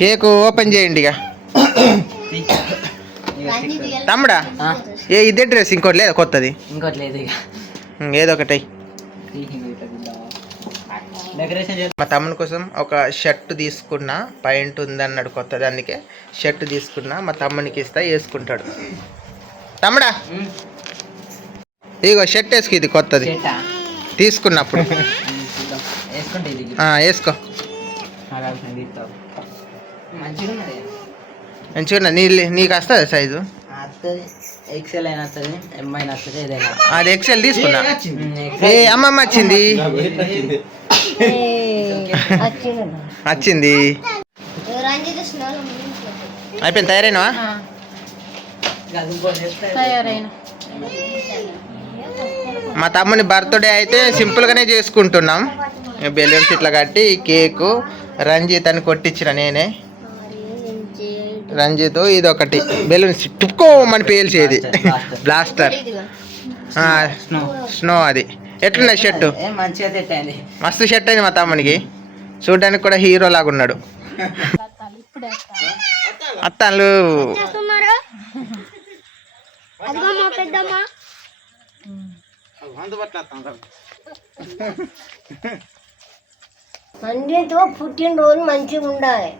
Cake open చేయండి ఇక. తమ్ముడా ఇదే డ్రెస్ ఇంకోటి లేదా కొత్తది? ఇంకోటి లేదు ఇక, ఏదో ఒకటి. మా తమ్ముని కోసం ఒక షర్ట్ తీసుకున్నా, పాయింట్ ఉందన్నాడు కొత్తది, అందుకే షర్ట్ తీసుకున్నా. మా తమ్మునికి ఇస్తా, వేసుకుంటాడు. తమ్ముడా ఇగో షర్ట్ వేసుకో, ఇది కొత్తది తీసుకున్నప్పుడు. వేసుకో, మంచిగా. నీకు వస్తుంది సైజు? ఎక్సెల్ అయినా వస్తుంది, ఎం అయినా వస్తుంది, ఏదైనా. అది ఎక్సెల్ తీసుకున్నా. ఏ అమ్మమ్మ వచ్చింది వచ్చింది. అయిపోయింది, తయారైనవా? మా తమ్ముని బర్త్డే అయితే సింపుల్గానే చేసుకుంటున్నాం. బెలూన్స్ ఇట్లా కట్టి కేకు రంజిత్ అని కొట్టించిన నేనే. రంజిత్ ఇది ఒకటి బెలూన్స్ టుక్కోమని పేల్చేది బ్లాస్టర్. స్నో అది ఎట్లున్నా షర్టు? మస్తు షర్ట్ అయింది మా తమ్మునికి, చూడడానికి కూడా హీరో లాగా ఉన్నాడు. అత్తాలు అన్నితో పుట్టినరోజు మంచిగా ఉండాలి.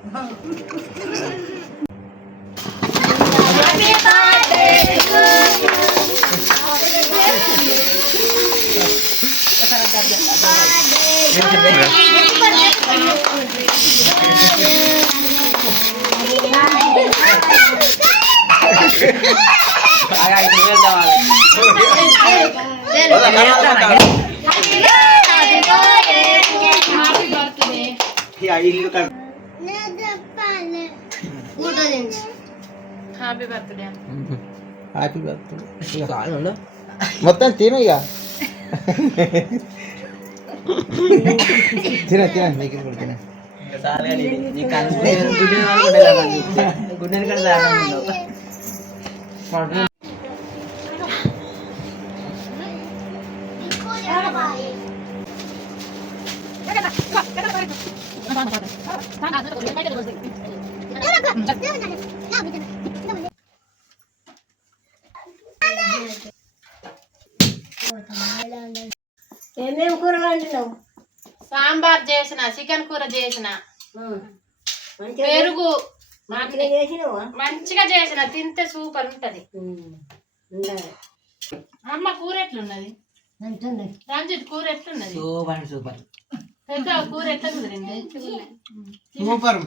Happy birthday. Happy birthday. మొత్తం తిను ఇక. తిన నీకు తిన. ఏమేమి కూరలు వండినావు? సాంబార్ చేసిన, చికెన్ కూర చేసిన, పెరుగు మంచిగా చేసిన, తింటే సూపర్ ఉంటది. అమ్మ కూర ఎట్లున్నది? రంజిత్ కూర ఎట్లున్నది? Super super. పెద్ద కూర ఎట్లా కుదిరింది? సూపర్.